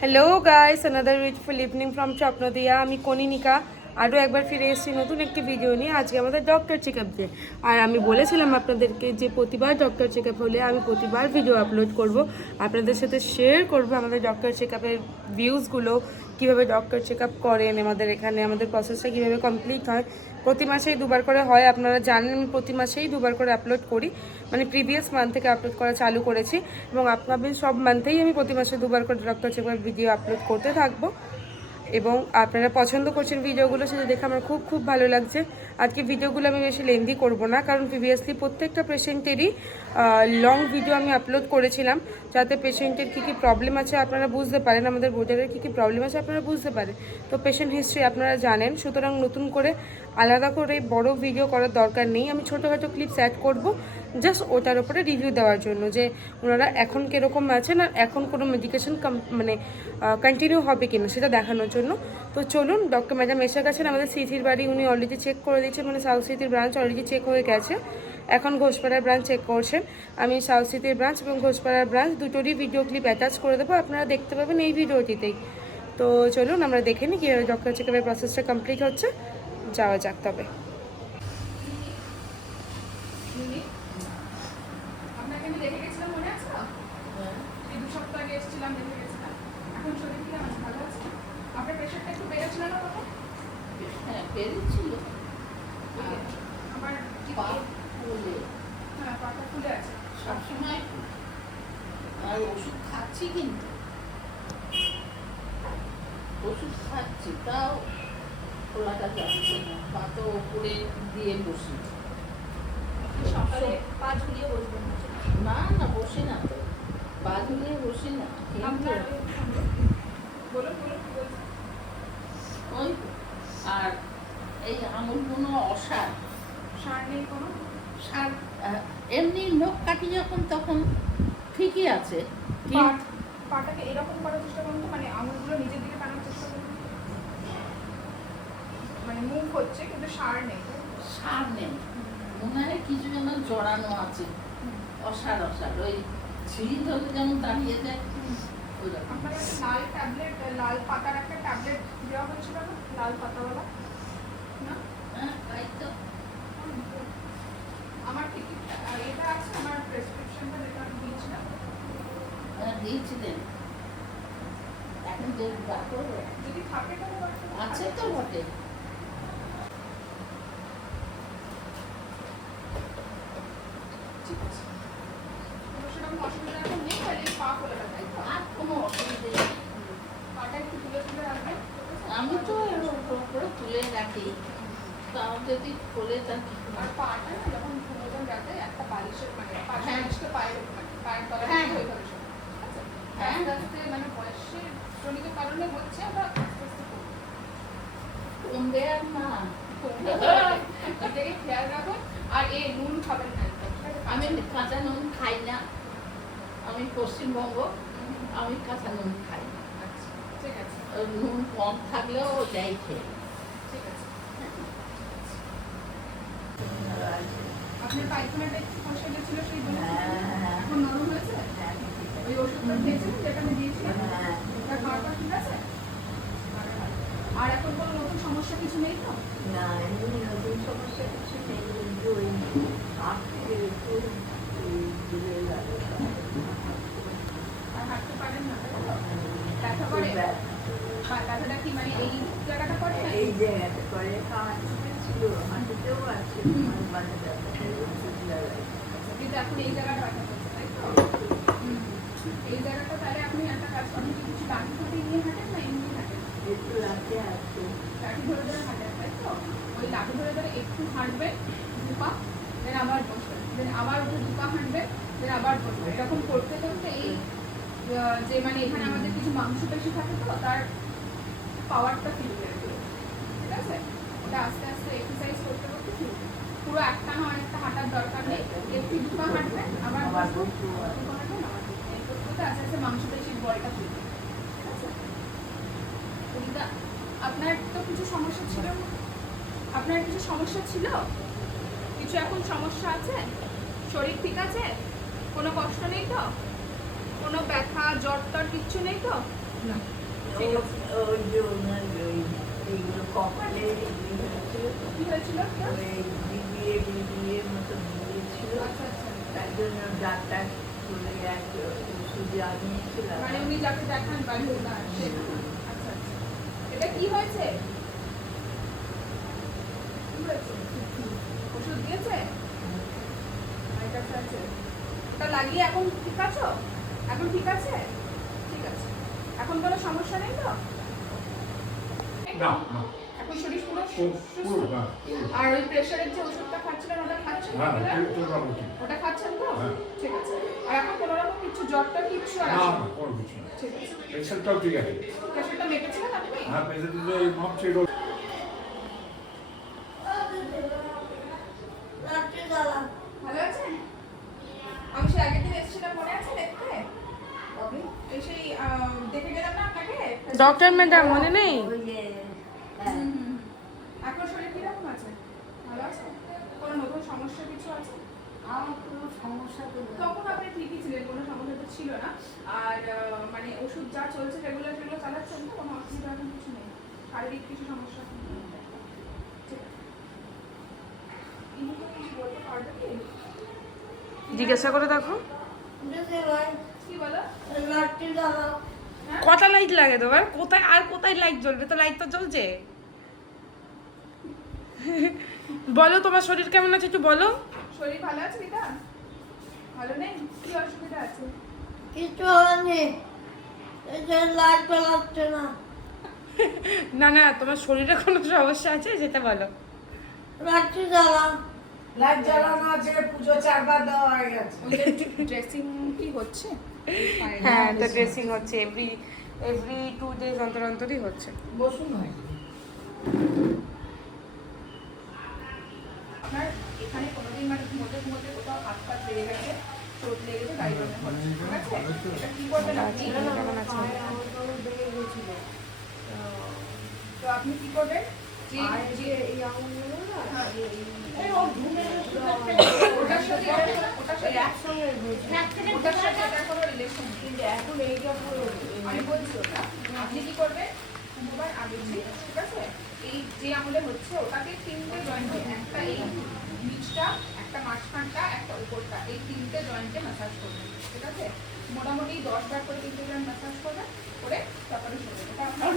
Hello guys, another beautiful evening from Swapnodiya. আমি কনিনিকা আরও একবার ফিরে এসেছি নতুন একটি ভিডিও নিয়ে। আজকে আমাদের ডক্টর চেক আপ দিয়ে, আর আমি বলেছিলাম আপনাদেরকে যে প্রতিবার ডক্টর চেক আপ হলে আমি প্রতিবার ভিডিও আপলোড করব, আপনাদের সাথে শেয়ার করব আমাদের ডক্টর চেক আপের ভিউজগুলো, কীভাবে ডক্টর চেক আপ করেন আমাদের এখানে, আমাদের প্রসেসটা কীভাবে কমপ্লিট হয়। প্রতি মাসেই দুবার করে হয়, আপনারা জানেন আমি প্রতি মাসেই দুবার করে আপলোড করি, মানে প্রিভিয়াস মান্থ থেকে আপলোড করা চালু করেছি এবং আপকামিং সব মান্থেই আমি প্রতি মাসে দুবার করে doctor check up video upload করতে থাকবো। এবং আপনারা পছন্দ করছেন ভিডিওগুলো, সেটা দেখে আমার খুব খুব ভালো লাগছে। আজকে ভিডিওগুলো আমি বেশি লেন্দি করব না, কারণ প্রিভিয়াসলি প্রত্যেকটা পেশেন্টেরই লং ভিডিও আমি আপলোড করেছিলাম, যাতে পেশেন্টের কী কী প্রবলেম আছে আপনারা বুঝতে পারেন, আমাদের বোর্ডারের কী কী প্রবলেম আছে আপনারা বুঝতে পারেন। তো পেশেন্ট হিস্ট্রি আপনারা জানেন, সুতরাং নতুন করে আলাদা করে বড় ভিডিও করার দরকার নেই। আমি ছোটোখাটো ক্লিপস অ্যাড করব জাস্ট ওটার উপরে রিভিউ দেওয়ার জন্য, যে ওনারা এখন কীরকম আছেন আর এখন কোনো মেডিকেশন মানে কন্টিনিউ হবে কিনা সেটা দেখানোর জন্য। তো চলুন, ডক্টর ম্যাডাম এসে গেছেন আমাদের সিথির বাড়ি, উনি অলরেডি চেক করে দিয়েছেন, মানে সাউথ সিটির ব্রাঞ্চ অলরেডি চেক হয়ে গেছে, এখন ঘোষপাড়ার ব্রাঞ্চ চেক করছেন। আমি সাউথ সিটির ব্রাঞ্চ এবং ঘোষপাড়ার ব্রাঞ্চ দুটোরই ভিডিও ক্লিপ অ্যাটাচ করে দেবো, আপনারা দেখতে পাবেন এই ভিডিওটিতেই। তো চলুন আমরা দেখে নিই কীভাবে ডক্টর চেক আপের প্রসেসটা কমপ্লিট হচ্ছে। যাওয়া যাক তবে। আপনাকে আমি দেখে গেছিলাম, মনে আছে? এই 2 সপ্তাহ আগে এসেছিলাম, দেখে গেছিলাম। এখন শরীর কি আছে? ভালো আছে? আপনার প্রেশারটা একটু বেড়েছিল না বাবা? হ্যাঁ, বেড়েছিল। আমার পা ফুলে, হ্যাঁ, পাটা ফুলে আছে সবসময়। আর ওষুধ খাচ্ছি, কিন্তু ওষুধ খাচ্ছি তাও খোলাটা যাচ্ছে না। পা তো ওপরে দিয়ে বসি। সকালে পা ঝুলিয়ে বসবেন না। না না, বসি না তো, পা ঝুলিয়ে বসি না। আপনার বলুন বলুন কি বলছেন? ওই আর এই আঙুলগুলো অসার, সার নেই কোনো? সার এমনি নখ কাটি যখন তখন ঠিকই আছে, পাটাকে এরকম করার চেষ্টা করুন তো, মানে আঙুলগুলো নিজের দিকে টানার চেষ্টা করুন, মানে মুভ হচ্ছে কিন্তু সার নেই। সার নেই, মনে হয় কিছু যেন জড়ানো আছে, অসার অসার। ওই ছিঁড়ি ধরে যেমন দাঁড়িয়ে যায় ওইরকম। আপনার একটা লাল ট্যাবলেট, লাল পাতার একটা ট্যাবলেট দেওয়া হয়েছিল না, লাল পাতাওয়ালা? না, হ্যাঁ তাই তো। আমার টিকিট এটা আছে, আমার প্রেসক্রিপশনটা যেটা আমি দিয়েছিলাম। দিয়েছিলেন, এখন তো ডাক্তার যদি থাকে তাহলে আছে তো বটে। ঠিক আছে, সেরকম অসুবিধা এখন নেই, তাহলে পা ফোলে না, তাই তো? আর কোনো অসুবিধে নেই। পাটা একটু তুলে তুলে রাখবেন। আমি তো এর উপরে তুলে রাখি, তাও যদি খোলে তা কি করে? আর পাটা না যখন ঘুমোবেন রাতে একটা বালিশের, মানে পাশে হ্যাঁ। বালিশটা পায়ের, মানে পায়ের তলায় হ্যাঁ। ওইভাবে শোবেন। ঠিক আছে? হ্যাঁ। আস্তে আস্তে, মানে বয়সের জনিত কারণে হচ্ছে, আমরা আস্তে আস্তে করবো। কমবে আর না। এটাকে খেয়াল রাখুন। আর এই নুন খাবেন না একদম, ঠিক আছে? আমি কাঁচা নুন খাই না, আমি পশ্চিমবঙ্গ, আমি কাঁচা নুন খাই না। আচ্ছা, ঠিক আছে ওই নুন কম থাকলেও যাই খেয়ে। ঠিক আছে। আপনার পায়খানাটা একটু ফসে গেছিল, সেই জন্য এখন নরম হয়েছে? ওই ওষুধটা খেয়েছিলেন যেটা আমি দিয়েছিলাম, ওটা খাওয়ার পর ঠিক আছে? আর এখন কোনো নতুন সমস্যা কিছু নেই তো? না, এমনি নতুন সমস্যা কিছু নেই, কিন্তু ওই হাত থেকে একটু দূরে গেল। আর হাঁটতে পারেন না, তাই তো? ব্যথা করে? ব্যথাটা কি মানে এই জায়গাটা করে? এই জায়গাটা করে, হাঁটতে ছিল, হাঁটতেও আছে, মানে ব্যথা কিন্তু এখন এই জায়গাটা ব্যথা করছে, তাই তো? এই জায়গাটা তাহলে আপনি একটা কাজ করেন, কিছু লাঠি ফাটি নিয়ে হাঁটেন না এমনি হাঁটেন? একটু রাতে আছে। লাঠি ধরে ধরে হাঁটেন, তাই তো? ওই লাঠি ধরে ধরে একটু হাঁটবেন, 2 পা, দেন আবার বসবেন, দেন আবার উঠে 2 পা হাঁটবেন, দেন আবার বসবেন। এরকম করতে করতে এই যে মানে এখানে আমাদের কিছু মাংসপেশি থাকে তো, তার পাওয়ারটা ফিল হয়ে যাবে। ঠিক আছে? ওটা আস্তে আস্তে এক্সারসাইজ করতে করতে ফিল হবে। পুরো একটা না অনেকটা হাঁটার দরকার নেই, একটু 2 পা হাঁটবেন, আবার বসবেন, 2 পা হাঁটবেন, আবার বসবেন। এই করতে করতে আস্তে আস্তে মাংসপেশির বলটা ফিল হবে। ঠিক আছে? কবিতা, আপনার তো কিছু সমস্যা ছিল, আপনার কিছু সমস্যা ছিল, কিছু এখন সমস্যা আছে? শরীর ঠিক আছে? কোনো কষ্ট নেই তো? কোনো ব্যথা জ্বর টর কিচ্ছু নেই তো? না ঠিক আছে। ওই যে ওনার এইগুলো কপালে কি হয়েছিল আপনার? ওই বিবিএ মতো দিয়েছিল, আচ্ছা আচ্ছা, তার জন্য ডাক্তার বলে এক ওষুধ আনিয়েছিলাম। মানে উনি যাকে দেখান বাড়ি না সে, আচ্ছা আচ্ছা। এটা কি হয়েছে? কি হয়েছে? ওষুধ দিয়েছে? আমার কাছে আছে। ওটা লাগিয়ে এখন ঠিক আছো? এখন ঠিক আছে? ঠিক আছে। এখন কোনো সমস্যা নেই তো? না, না। এখন শরীর পুরো পুরো, সুস্থ? হ্যাঁ, পুরো। আর ওই প্রেশারের যে ওষুধটা খাচ্ছিলেন ওটা খাচ্ছেন হ্যাঁ, তো? পুরোটা বলছি। ওটা খাচ্ছেন তো? হ্যাঁ। ঠিক আছে। আর এখন কোনো রকম কিছু জ্বরটা কিচ্ছু আর না, আসে না, না? কোনো কিছু না। ঠিক আছে। প্রেশারটাও ঠিক আছে। প্রেশারটা মেপেছিলেন আপনি? হ্যাঁ, প্রেশারটা যে মাপছে এটা ভালো আছেন? আমি সেই আগের দিন এসেছিলাম, মনে আছে দেখতে? এই সেই দেখে গেলাম না আপনাকে? ডক্টর ম্যাডাম মনে নেই? ওই যে হুম, হুম, হুম। এখন শরীর কিরকম আছে? ভালো আছে? কোনো নতুন সমস্যা কিছু আছে? আমার কোনো সমস্যা তো নেই। তখন আপনি ঠিকই ছিলেন, কোনো সমস্যা তো ছিল না। আর মানে ওষুধ যা চলছে রেগুলার সেগুলো চালাচ্ছেন তো, কোনো অসুবিধা এখন কিছু নেই? শারীরিক কিছু সমস্যা এখন নেই? ঠিক আছে। ইনি তো কিছু বলতে পারবে কি? জিজ্ঞাসা করে দেখো। কি বলো? হ্যাঁ? কটা লাইট লাগে তোমার? কোথায় আর কোথায় লাইট জ্বলবে? তো লাইট তো জ্বলছে। বলো তোমার শরীর কেমন আছে একটু বলো। শরীর ভালো আছে রিতা? ভালো নেই? কি অসুবিধা আছে? কিছু হয়নি, এই যে লাইট জ্বালাচ্ছে না। না না, তোমার শরীরে কোনো সমস্যা আছে সেটা বলো। রাত্রি জ্বালা লাইট জ্বালানো আছে, পুজো 4 বার দেওয়া হয়ে গেছে। ওই যে ড্রেসিং কি হচ্ছে? হ্যাঁ, তো ড্রেসিং হচ্ছে এভরি 2 days অন্তর অন্তরই হচ্ছে। বসুন হয়। আপনার এখানে কোনোদিন মানে ঘুমোতে ঘুমোতে কোথাও হাত ফাত লেগে গেছে, চোট লেগেছে, গাড়ি রঙে হচ্ছে, ঠিক আছে? এটা কি করবেন আপনি? কেমন আছে? তো আপনি কি করবেন? যে যে এই আঙুলগুলো না, হ্যাঁ। এই ও ঘুমের ওটার সাথে ওটার সাথে একসঙ্গে হয়েছে। ওটার সাথে এটার কোনো রিলেশন নেই। কিন্তু এখন এইটা পুরো আমি বলছি ওটা, আপনি কি করবেন? ঘুমোবার আগে যে, ঠিক আছে? এই যে আঙুলে হচ্ছে ওটাকে 3টে জয়েন্টে, একটা এই নিচটা, একটা মাঝখানটা, একটা উপরটা, এই 3টে জয়েন্টে ম্যাসাজ করবেন, ঠিক আছে? মোটামুটি 10 বার করে 3টে জয়েন্ট ম্যাসাজ করবেন, করে তারপরে শুরু এটা আপনার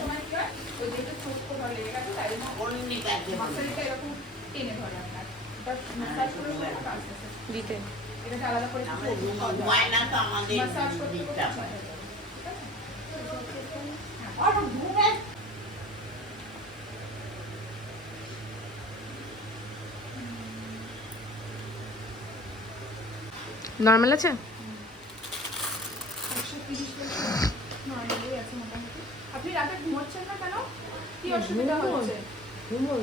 সময় কি হয়? ওই যেহেতু চোট তো ধরে লেগে গেছে তাই জন্য মাসাজটা এরকম টেনে ধরে আপনার। এটা ম্যাসাজ করে শুরু কাজ শেষ। দিতে এটাকে আলাদা করে আমরা ঘুমাই না তো আমাদের ম্যাসাজ করতে করতে ডিস্টার্ব ঠিক হয়। আছে? আর ঘুমে নর্মাল আছে? 130 নর্মালি আছে মোটামুটি। আপনি রাতে ঘুমোচ্ছেন না কেন? কি অসুবিধা হচ্ছে? ঘুমোই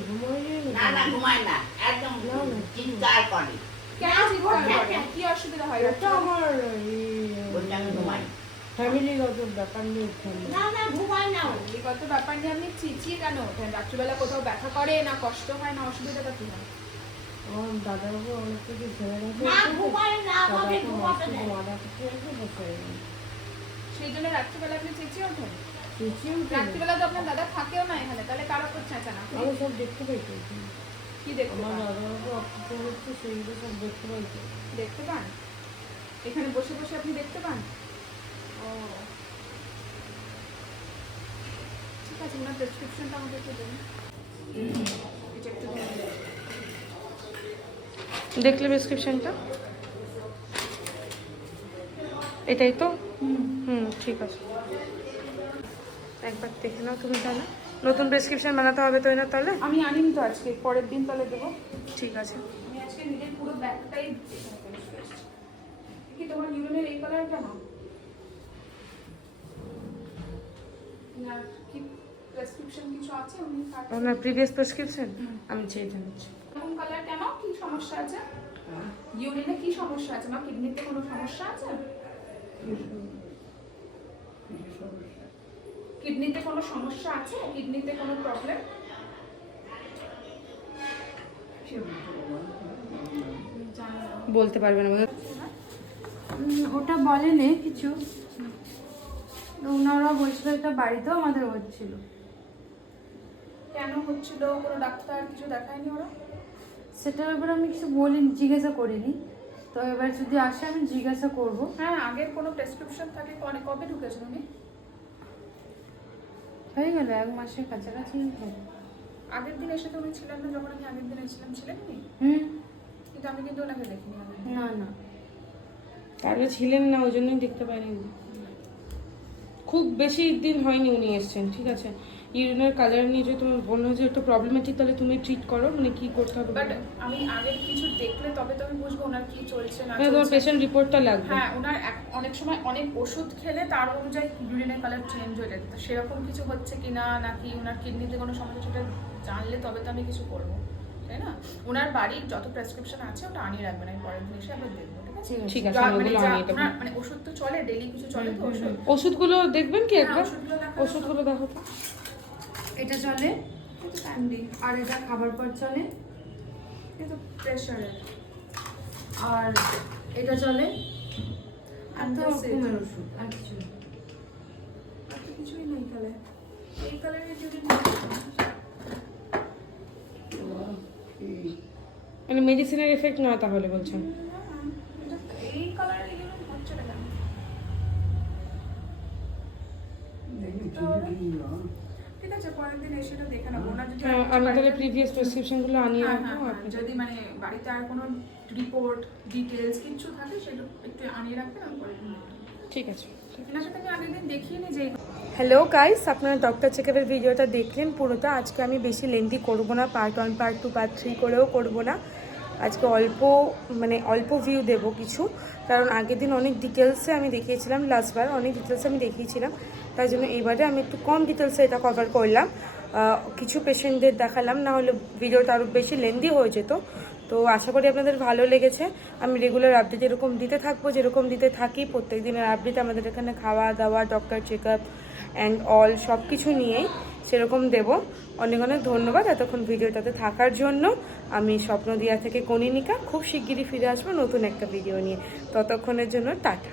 না না ঘুমায় না, একদম চিন্তার করে। কেন চিন্তা করেন? কি অসুবিধা হয়? এটা আমার বলছে আমি ঘুমাই। ফ্যামিলিগত ব্যাপার নিয়ে খেলে। না না ঘুমাই না ও। কত ব্যাপার নিয়ে আপনি চিচিয়ে কেন ওঠেন? রাত্রিবেলা কোথাও ব্যথা করে না, কষ্ট হয় না, অসুবিধাটা কি হয়? আমার দাদাবাবু অনেক কিছু ছেড়ে গেছে, না ঘুমাই না, আমাকে দাদাকে ঘুমাতে মাসে দেয়। মারা কিছু রেখে বসে গেছে। সেই জন্য রাত্রিবেলা আপনি চেঁচিয়ে ওঠেন? চেঁচিয়ে উঠে রাত্রিবেলা তো আপনার দাদা থাকেও না এখানে, তাহলে কার ওপর চেঁচান আপনি? আমি সব দেখতে পাইছি। কি দেখতে আমার পান? দাদাবাবু অসুস্থ হচ্ছে, সেইগুলো সব দেখতে পাইছি। দেখতে পান? এখানে বসে বসে আপনি দেখতে পান? ও ঠিক আছে, ওনার প্রেসক্রিপশনটা আমাকে একটু দেন। এটা একটু দেন। দেখলে প্রেসক্রিপশনটা? এটাই তো? হুম, ঠিক আছে। একবার দেখে নাও তুমি তাহলে। নতুন প্রেসক্রিপশন বানাতে হবে তো না তাহলে? আমি আনিনি তো আজকে, পরের দিন তাহলে দেবো। ঠিক আছে। আমি আজকে নিজের পুরো ব্যাগটাই কি তোমার ইউরিনের এই কালার কেন? না কি প্রেসক্রিপশন কিছু আছে উনি কাটে? আপনার প্রিভিয়াস প্রেসক্রিপশন আমি চেয়ে জানাচ্ছি। এরকম কালার কেন? কি সমস্যা আছে? ইউরিনে কি সমস্যা আছে? মা কিডনিতে কোনো সমস্যা আছে? কিডনিতে কোনো সমস্যা আছে? কিডনিতে কোনো প্রবলেম? জানি না। বলতে পারবে না বোধহয়। ওটা বলেনি কিছু। তো ওনারা বলছিল এটা বাড়িতেও আমাদের হচ্ছিল। কেন হচ্ছিল, কোনো ডাক্তার কিছু দেখায়নি ওরা? সেটার ব্যাপারে আমি কিছু বলিনি, জিজ্ঞাসা করিনি। তো এবার যদি আসে আমি জিজ্ঞাসা করব। হ্যাঁ, আগের কোনো প্রেসক্রিপশন থাকে? কবে ঢুকেছেন উনি? হয়ে গেল 1 মাসের কাছাকাছি। আগের দিন এসে তো উনি ছিলেন না, যখন আমি আগের দিন এসেছিলাম ছিলেন উনি? কিন্তু আমি কিন্তু ওনাকে দেখিনি আগের দিন। না না, তাহলে ছিলেন না, ওই জন্যই দেখতে পাইনি। খুব বেশি দিন হয়নি উনি এসেছেন, ঠিক আছে। ইউরিনের কালার নিয়ে যদি তোমার মনে হয় যে একটু প্রবলেমেটিক, তাহলে তুমি ট্রিট করো, মানে কি করতে হবে। বাট আমি আগের কিছু দেখলে তবে তো আমি বুঝবো ওনার কি চলছে না তোমার চলছে। পেশেন্ট রিপোর্টটা লাগবে। হ্যাঁ, ওনার অনেক সময় অনেক ওষুধ খেলে তার অনুযায়ী ইউরিনের কালার চেঞ্জ হয়ে যায়, তো সেরকম কিছু হচ্ছে কিনা, নাকি ওনার কিডনিতে কোনো সমস্যা, সেটা জানলে তবে তো আমি কিছু করবো, তাই না? ওনার বাড়ির যত প্রেসক্রিপশন আছে ওটা আনিয়ে রাখবেন, আমি পরের দিন এসে আবার দেখবো, ঠিক আছে? ঠিক আছে, মানে ওগুলো আনিয়ে দেবো। মানে ওষুধ তো চলে, ডেইলি কিছু চলে তো ওষুধ। ওষুধগুলো দেখবেন কি হ্যাঁ, একবার? ওষুধগুলো দেখান। ওষুধগুলো দেখো তো। এটা চলে, কিন্তু ফ্যামিলি আর এটা খাবার পর চলে, কিন্তু প্রেশারের আর এটা চলে, আর তো Antacid। ঘুমের ওষুধ, আর কিছু না। আর তো কিছুই নেই তাহলে। এই কালারের যদি মানে মেডিসিনের এফেক্ট নয় তাহলে বলছেন? এই কালারের এগুলো হচ্ছে না কেন? ঠিক আছে, পরের দিন এসে এটা দেখে নেবো। ওনার যদি আর কিছু আমি তাহলে বাড়িতে- প্রিভিয়াস প্রেসক্রিপশনগুলো আনিয়ে হ্যাঁ, রাখবো। হ্যাঁ, হ্যাঁ, যদি মানে বাড়িতে আর কোনো রিপোর্ট ডিটেলস কিছু থাকে সেটা একটু আনিয়ে রাখবেন, আমি পরের দিন দেখে নেবো। ঠিক আছে। এনার সাথে আমি আগের দিন দেখিনি যে হ্যালো গাইস, আপনারা ডক্টর চেকআপের ভিডিওটা দেখলেন পুরোটা। আজকে আমি বেশি লেন্থি করব না, পার্ট 1 পার্ট 2 পার্ট 3 করেও করব না। আজকে অল্প ভিউ দেব কিছু, কারণ আগের দিন অনেক ডিটেলসে আমি দেখিয়েছিলাম, লাস্টবার অনেক ডিটেলসে আমি দেখিয়েছিলাম, তাই জন্য এবারে আমি একটু কম ডিটেলসে এটা কভার করলাম। কিছু পেশেন্টদের দেখালাম, না হলে ভিডিওটা আরও বেশি লেন্দি হয়ে যেত। তো আশা করি আপনাদের ভালো লেগেছে। আমি রেগুলার আপডেট এরকম দিতে থাকবো, যেরকম দিতে থাকি প্রত্যেক দিনের আপডেট। আমাদের এখানে খাওয়া দাওয়া, ডক্টর চেকআপ অ্যান্ড অল সব কিছু নিয়েই সেরকম দেব। অনেক অনেক ধন্যবাদ এতক্ষণ ভিডিওটাতে থাকার জন্য। আমি স্বপ্নদিয়া থেকে কনিনিকা, খুব শিগগিরই ফিরে আসবো নতুন একটা ভিডিও নিয়ে। ততক্ষণের জন্য টাটা।